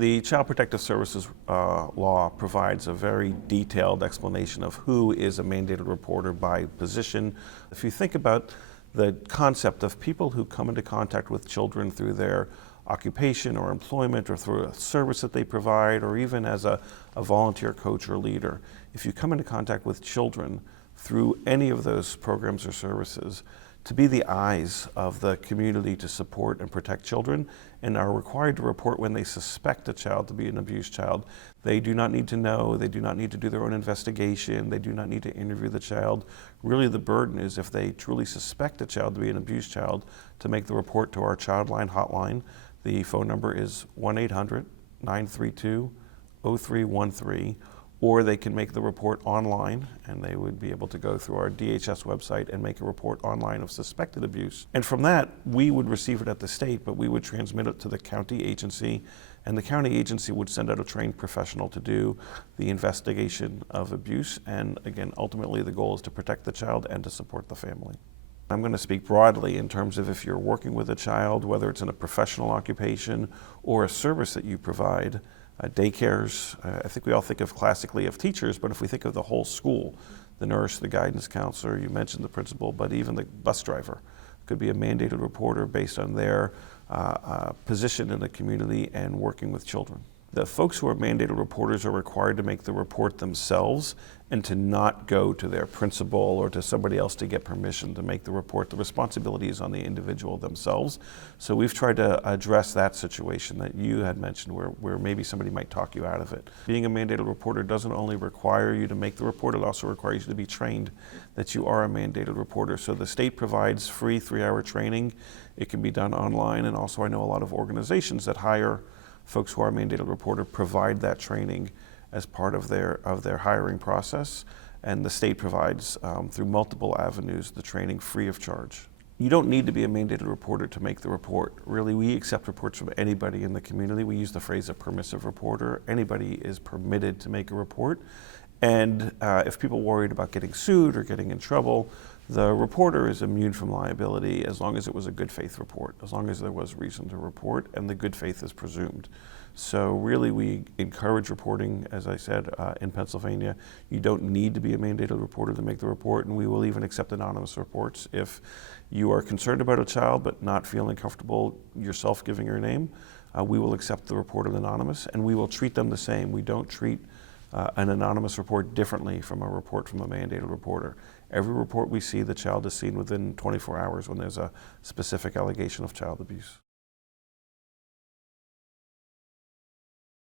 The Child Protective Services law provides a very detailed explanation of who is a mandated reporter by position. If you think about the concept of people who come into contact with children through their occupation or employment or through a service that they provide or even as a volunteer coach or leader, if you come into contact with children through any of those programs or services, to be the eyes of the community to support and protect children and are required to report when they suspect a child to be an abused child. They do not need to know, they do not need to do their own investigation, they do not need to interview the child. Really the burden is if they truly suspect a child to be an abused child to make the report to our Childline hotline. The phone number is 1-800-932-0313. Or they can make the report online, and they would be able to go through our DHS website and make a report online of suspected abuse. And from that, we would receive it at the state, but we would transmit it to the county agency, and the county agency would send out a trained professional to do the investigation of abuse. And again, ultimately the goal is to protect the child and to support the family. I'm going to speak broadly in terms of if you're working with a child, whether it's in a professional occupation or a service that you provide. Daycares, I think we all think of classically of teachers, but if we think of the whole school, the nurse, the guidance counselor, you mentioned the principal, but even the bus driver could be a mandated reporter based on their position in the community and working with children. The folks who are mandated reporters are required to make the report themselves and to not go to their principal or to somebody else to get permission to make the report. The responsibility is on the individual themselves. So we've tried to address that situation that you had mentioned where maybe somebody might talk you out of it. Being a mandated reporter doesn't only require you to make the report, it also requires you to be trained that you are a mandated reporter. So the state provides free 3-hour training. It can be done online, and also I know a lot of organizations that hire folks who are mandated reporter provide that training as part of their hiring process, and the state provides through multiple avenues the training free of charge. You don't need to be a mandated reporter to make the report. Really, we accept reports from anybody in the community. We use the phrase a permissive reporter. Anybody is permitted to make a report, and if people are worried about getting sued or getting in trouble, the reporter is immune from liability as long as it was a good faith report, as long as there was reason to report and the good faith is presumed. So really we encourage reporting, as I said, in Pennsylvania. You don't need to be a mandated reporter to make the report, and we will even accept anonymous reports. If you are concerned about a child but not feeling comfortable yourself giving your name, we will accept the report of anonymous, and we will treat them the same. We don't treat an anonymous report differently from a report from a mandated reporter. Every report we see, the child is seen within 24 hours when there's a specific allegation of child abuse.